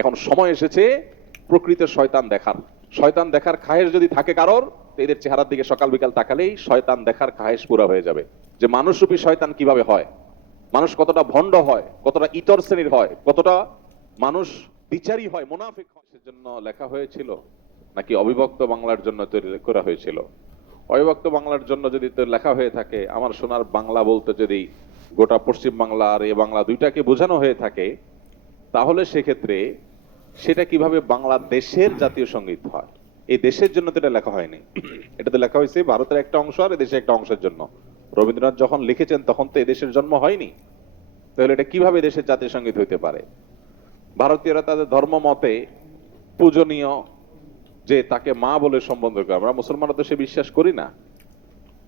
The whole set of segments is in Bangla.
এখন সময় এসেছে প্রকৃত শয়তান দেখার খায়েশ যদি থাকে কারোর, তো এদের চেহারার দিকে সকাল বিকাল তাকালেই শয়তান দেখার খায়েশ পুরা হয়ে যাবে। যে মানুষরূপী শয়তান কিভাবে হয়, মানুষ কতটা ভণ্ড হয়, কতটা ইতর শ্রেণীর হয়, কতটা মানুষ বিচারী হয়, মুনাফিক হয়। সেজন্য লেখা হয়েছিল নাকি অবিভক্ত বাংলার জন্য তৈরি করা হয়েছিল? অবিভক্ত বাংলার জন্য যদি তো লেখা হয়ে থাকে, আমার সোনার বাংলা বলতে যদি গোটা পশ্চিম বাংলা আর এ বাংলা দুইটাকে বোঝানো হয়ে থাকে, তাহলে সেক্ষেত্রে সেটা কিভাবে বাংলাদেশের জাতীয় সঙ্গীত হয়? এই দেশের জন্য তো এটা লেখা হয়নি, এটা তো লেখা হয়েছে ভারতের একটা অংশ আর এদেশের একটা অংশের জন্য। রবীন্দ্রনাথ যখন লিখেছেন তখন তো এদেশের জন্ম হয়নি, তাহলে এটা কিভাবে দেশের জাতীয় সঙ্গীত হইতে পারে? ভারতীয়রা তাদের ধর্ম মতে পূজনীয়, যে তাকে মা বলে সম্বোধন করে, আমরা মুসলমানরা তো সে বিশ্বাস করি না।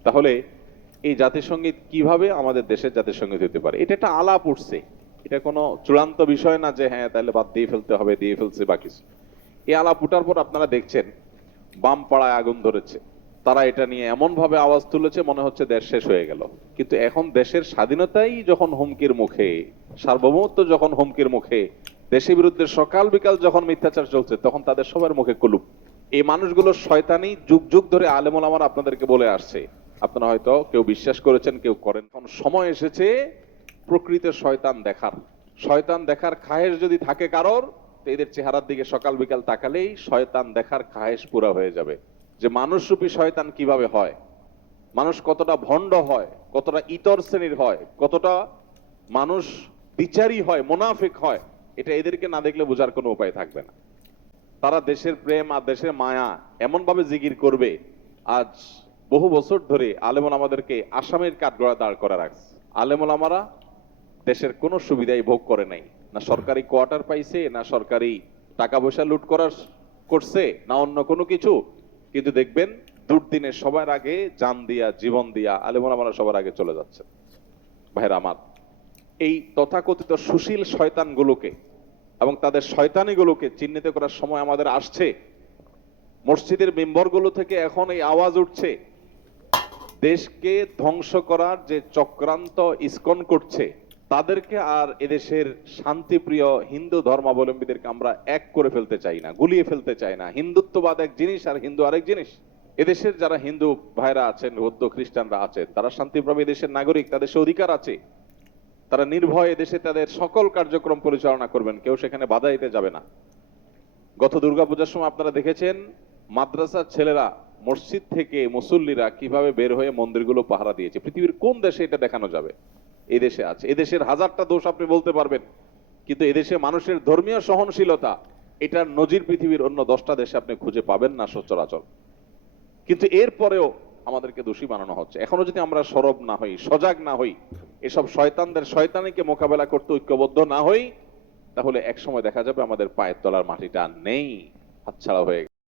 তাহলে এই জাতীয় সঙ্গীত কিভাবে আমাদের দেশের জাতীয় সঙ্গীত হতে পারে? এটা একটা আলাপ উঠছে, এটা কোনো চূড়ান্ত বিষয় না যে হ্যাঁ তাহলে বাদ দিয়ে ফেলতে হবে, দিয়ে ফেলছে বা কিছু। এই আলাপ উঠার পর আপনারা দেখছেন বাম পাড়ায় আগুন ধরেছে, তারা এটা নিয়ে এমন ভাবে আওয়াজ তুলেছে মনে হচ্ছে দেশ শেষ হয়ে গেল। কিন্তু এখন দেশের স্বাধীনতাই যখন হুমকির মুখে, সার্বভৌমত্ব যখন হুমকির মুখে, দেশের বিরুদ্ধে সকাল বিকাল যখন মিথ্যাচার চলছে, তখন তাদের সবার মুখে কুলুপ। এই মানুষগুলোর শয়তানি যুগ যুগ ধরে আলেম ওলামারা আপনাদেরকে বলে আসছে, আপনারা হয়তো কেউ বিশ্বাস করেছেন কেউ করেন। এখন সময় এসেছে প্রকৃত শয়তান দেখার খায়েশ যদি থাকে কারোর, তো এদের চেহারার দিকে সকাল বিকাল তাকালেই শয়তান দেখার খায়েশ পুরা হয়ে যাবে। যে মানুষরূপী শয়তান কিভাবে হয়, মানুষ কতটা ভণ্ড হয়, কতটা ইতর শ্রেণীর হয়, কতটা মানুষ বিচারী হয়, মুনাফিক হয়, এটা এদেরকে না দেখলে বোঝার কোনো উপায় থাকবে না। তারা দেশের প্রেম আর দেশের মায়া এমন ভাবে জিগির করবে। আজ বহু বছর ধরে আলেমুল আমাদেরকে আসামের কাঠগড়া দাঁড় করা রাখছে। আলেমুল আমারা দেশের কোনো সুবিধাই ভোগ করে নাই, না সরকারি কোয়ার্টার পাইছে, না সরকারি টাকা পয়সা লুট করার করছে, না অন্য কোনো কিছু। কিন্তু দেখবেন দুর্দিনে সবার আগে জান দিয়া, জীবন দিয়া আলেমুল আমারা সবার আগে চলে যাচ্ছে। ভাইরা আমার, এই তথাকথিত সুশীল শয়তানগুলোকে এবং তাদের শয়তানিগুলোকে চিহ্নিত করার সময় আমাদের আসছে। মসজিদের মেম্বরগুলো থেকে এখন এই আওয়াজ উঠছে, দেশকে ধ্বংস করার যে চক্রান্ত ইসকন করছে, তাদেরকে আর এদেশের শান্তিপ্রিয় হিন্দু ধর্মাবলম্বীদেরকে আমরা এক করে ফেলতে চাই না, গুলিয়ে ফেলতে চাই না। হিন্দুত্ববাদ এক জিনিস আর হিন্দু আরেক জিনিস। এদেশের যারা হিন্দু ভাইরা আছেন, বৌদ্ধ খ্রিস্টানরা আছেন, তারা শান্তিপ্রমী দেশের নাগরিক, তাদের সে অধিকার আছে। তারা নির্ভয়ে দেশে তাদের সকল কার্যক্রম পরিচালনা করবেন, কেউ সেখানে বাধা দিতে যাবে না। গত দুর্গাপূজার সময় আপনারা দেখেছেন মাদ্রাসার ছেলেরা, মসজিদ থেকে মুসল্লিরা কিভাবে বের হয়ে মন্দিরগুলো পাহারা দিয়েছে। পৃথিবীর কোন দেশে এটা দেখানো যাবে? এই দেশে আছে। এদেশের হাজারটা দোষ আপনি বলতে পারবেন, কিন্তু এদেশে মানুষের ধর্মীয় সহনশীলতা, এটার নজির পৃথিবীর অন্য 10টা দেশে আপনি খুঁজে পাবেন না সচরাচর। কিন্তু এরপরেও আমাদেরকে দোষী বানানো হচ্ছে। এখনো যদি আমরা সরব না হই, সজাগ না হই, এসব শয়তানদের শয়তানিকে মোকাবেলা করতে ঐক্যবদ্ধ না হই, তাহলে এক সময় দেখা যাবে আমাদের পায়ের তলার মাটিটা নেই, হাতছাড়া হয়ে